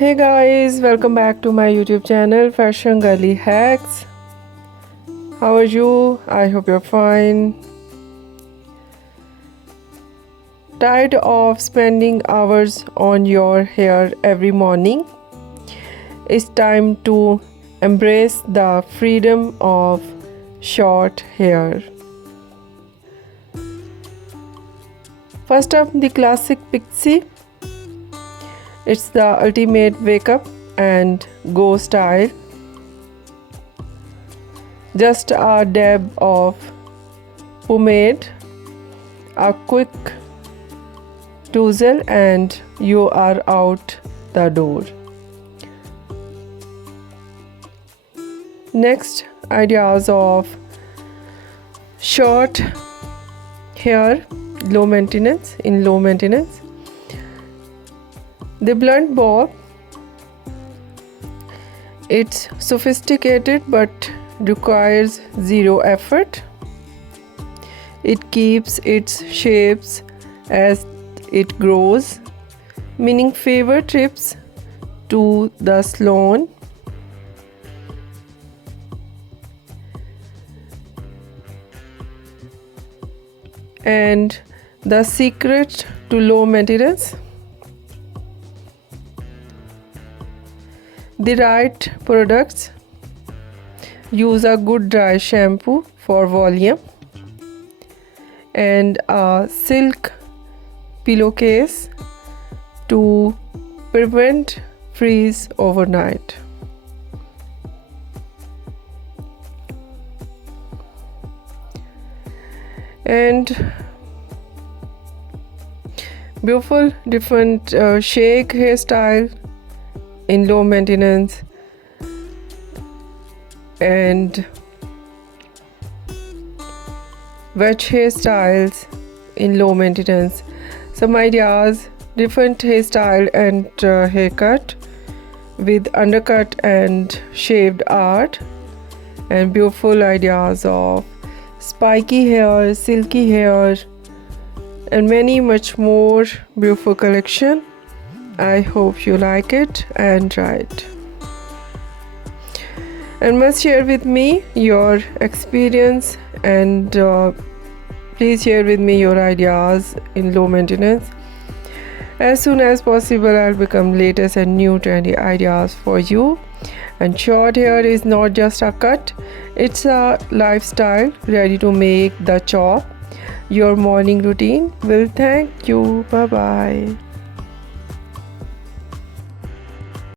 Hey guys, welcome back to my YouTube channel Fashion Girly Hacks. How are you? I hope you're fine. Tired of spending hours on your hair every morning? It's time to embrace the freedom of short hair. First up, the classic Pixie. It's the ultimate wake up and go style. Just a dab of pomade, a quick tousle, and you are out the door. Next, ideas of short hair, low maintenance. The blunt bob, it's sophisticated but requires zero effort. It keeps its shapes as it grows, meaning favor trips to the salon. And the secret to low maintenance: the right products. Use a good dry shampoo for volume and a silk pillowcase to prevent freeze overnight. And beautiful different shake hairstyle in low maintenance, and wedge hairstyles in low maintenance. Some ideas: different hairstyle and haircut with undercut and shaved art, and beautiful ideas of spiky hair, silky hair, and many much more beautiful collection. I hope you like it and try it. And must share with me your experience, and please share with me your ideas in low maintenance. As soon as possible, I'll become latest and new trendy ideas for you. And short hair is not just a cut, it's a lifestyle ready to make the chop your morning routine will thank you. Bye bye.